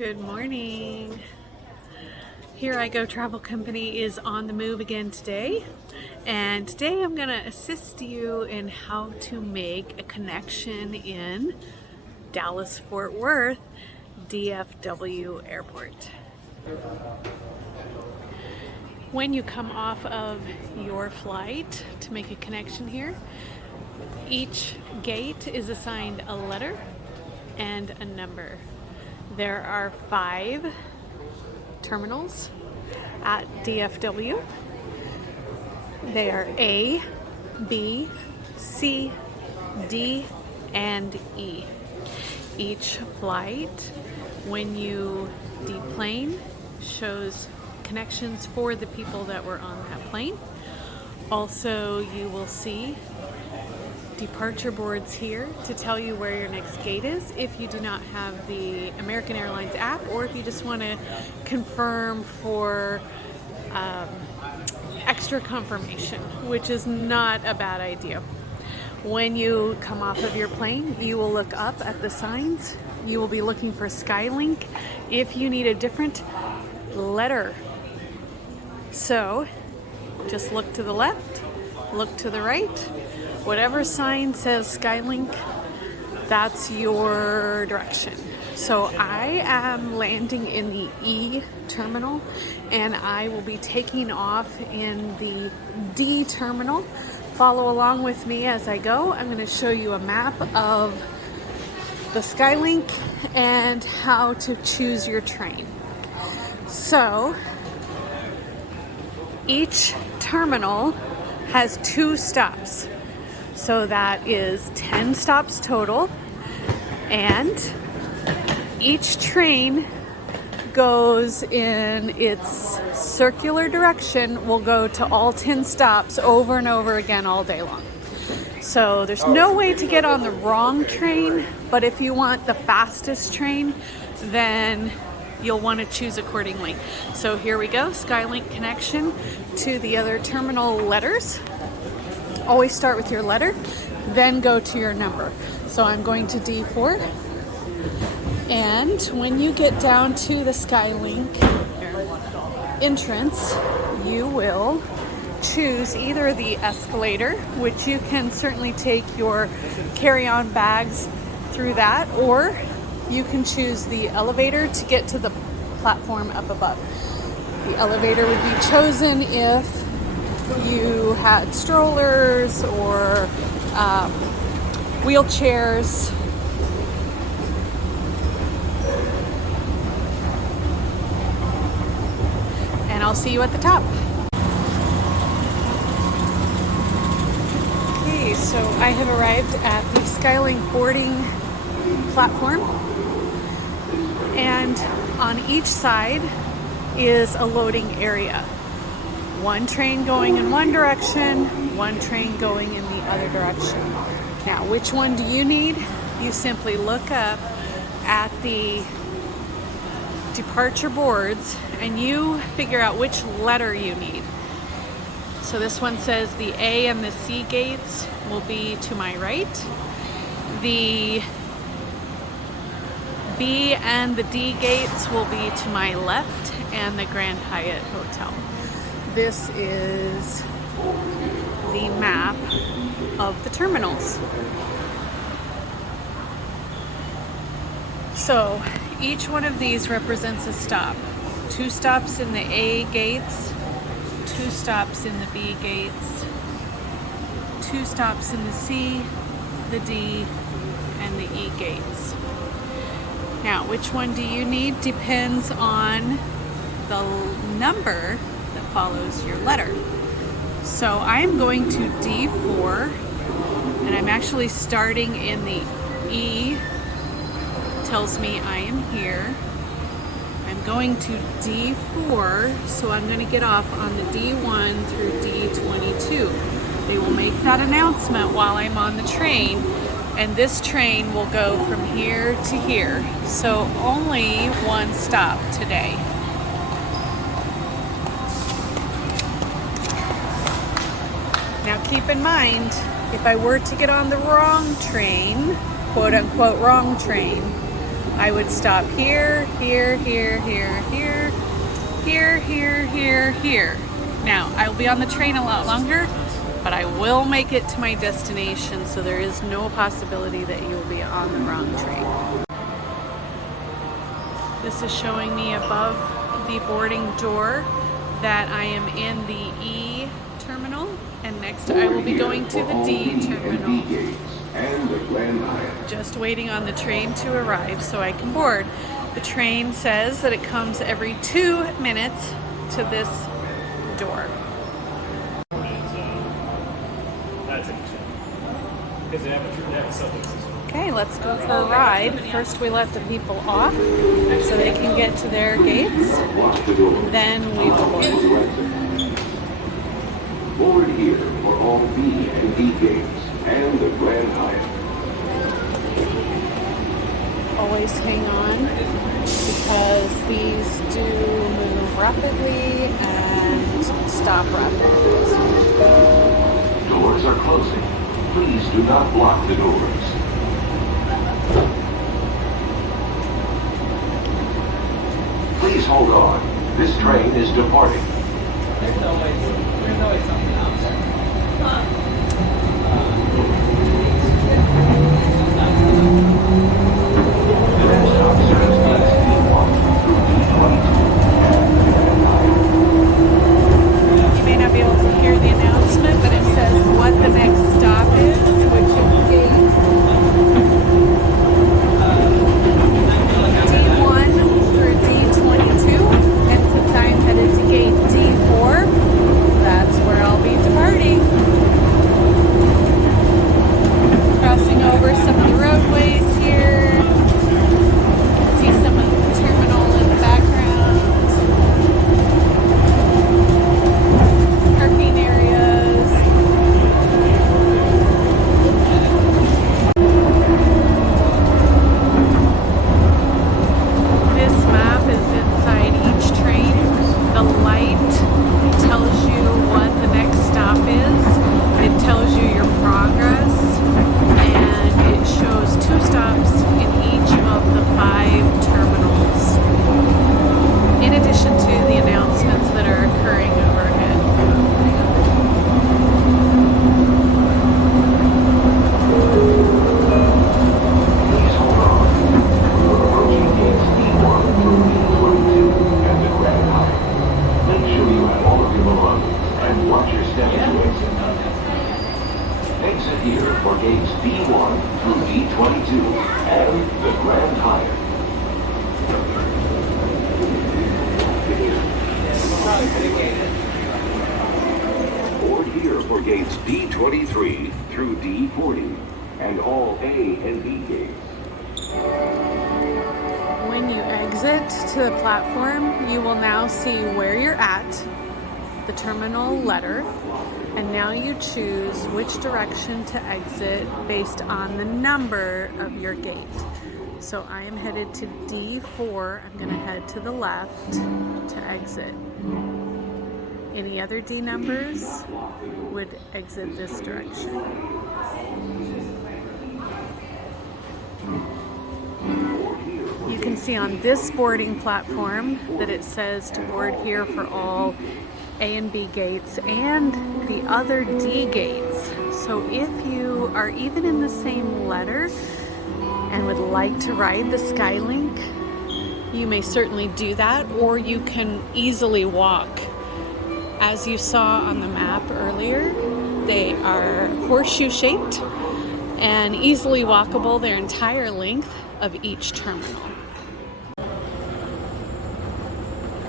Good morning. Here I Go Travel Company is on the move again today, and today I'm going to assist you in how to make a connection in Dallas-Fort Worth DFW Airport. When you come off of your flight to make a connection here, each gate is assigned a letter and a number. There are 5 terminals at DFW. They are A, B, C, D, and E. Each flight, when you deplane, shows connections for the people that were on that plane. Also, you will see departure boards here to tell you where your next gate is if you do not have the American Airlines app, or if you just want to confirm for extra confirmation, which is not a bad idea. When you come off of your plane, you will look up at the signs. You will be looking for Skylink if you need a different letter. So just look to the left, look to the right. Whatever sign says Skylink, that's your direction. So I am landing in the E terminal, and I will be taking off in the D terminal. Follow along with me as I go. I'm going to show you a map of the Skylink and how to choose your train. So each terminal has 2 stops. So that is 10 stops total, and each train goes in its circular direction, will go to all 10 stops over and over again all day long. So there's no way to get on the wrong train, but if you want the fastest train, then you'll want to choose accordingly. So here we go, Skylink connection to the other terminal letters. Always start with your letter, then go to your number. So I'm going to D4, and when you get down to the Skylink entrance, you will choose either the escalator, which you can certainly take your carry-on bags through that, or you can choose the elevator to get to the platform up above. The elevator would be chosen if you had strollers or wheelchairs. And I'll see you at the top. Okay, so I have arrived at the Skylink boarding platform, and on each side is a loading area. One train going in one direction, one train going in the other direction. Now, which one do you need? You simply look up at the departure boards and you figure out which letter you need. So this one says the A and the C gates will be to my right. The B and the D gates will be to my left, and the Grand Hyatt Hotel. This is the map of the terminals. So each one of these represents a stop. 2 stops in the A gates, 2 stops in the B gates, 2 stops in the C, the D, and the E gates. Now, which one do you need depends on the number that follows your letter. So I'm going to D4, and I'm actually starting in the E. Tells me I am here. I'm going to D4, so I'm going to get off on the D1 through D22. They will make that announcement while I'm on the train, and this train will go from here to here. So only one stop today. Now keep in mind, if I were to get on the wrong train, quote unquote wrong train, I would stop here, here, here, here, here, here, here, here, here. Now, I will be on the train a lot longer, but I will make it to my destination, so there is no possibility that you will be on the wrong train. This is showing me above the boarding door that I am in the E terminal, and next I will be going to the D terminal. Just waiting on the train to arrive so I can board. The train says that it comes every 2 minutes to this door. That's interesting. Because they have a subway system. Okay, let's go for a ride. First we let the people off so they can get to their gates, and then we will board. Board here for all B and D gates and the Grand Hyatt. Always hang on because these do move rapidly and stop rapidly. Doors are closing. Please do not block the doors. Please hold on. This train is departing. There's always something else. The next stop serves D1 through D22. You may not be able to hear the announcement, but it says what the next stop is, which is gate D1 through D22. And since I'm headed to gate D4, that's where I'll be departing. Crossing over some of the roadways here. See some of the terminal in the background. Parking areas. This map is inside each train. The light tells you what the next stop is. It tells you your progress, and it shows 2 stops in each of the 5 terminals, in addition to the announcements that are occurring overhead. Please hold on. We're approaching gates D1 through D22 and the Grand Hyatt. Make sure you have all of your belongings and watch your step to exit. Exit here for gates D1 through D22 and the Grand Hyatt. Board here for gates D23 through D40 and all A and B gates. When you exit to the platform, you will now see where you're at, the terminal letter, and now you choose which direction to exit based on the number of your gate. So I am headed to D4. I'm going to head to the left to exit. Any other D numbers would exit this direction. You can see on this boarding platform that it says to board here for all A and B gates and the other D gates. So if you are even in the same letter and would like to ride the Skylink, you may certainly do that, or you can easily walk. As you saw on the map earlier, they are horseshoe shaped and easily walkable their entire length of each terminal.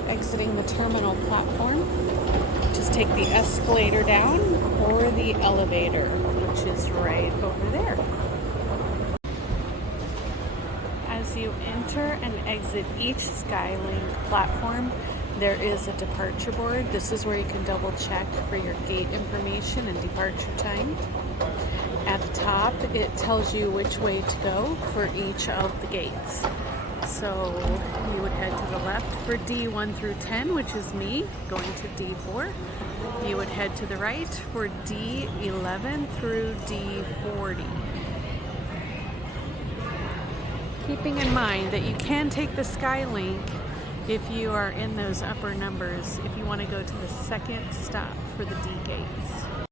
Exiting the terminal platform, just take the escalator down or the elevator, which is right over there. As you enter and exit each Skylink platform, there is a departure board. This is where you can double check for your gate information and departure time. At the top, it tells you which way to go for each of the gates. So you would head to the left for D1 through 10, which is me, going to D4. You would head to the right for D11 through D40. Keeping in mind that you can take the Skylink if you are in those upper numbers, if you want to go to the second stop for the D gates.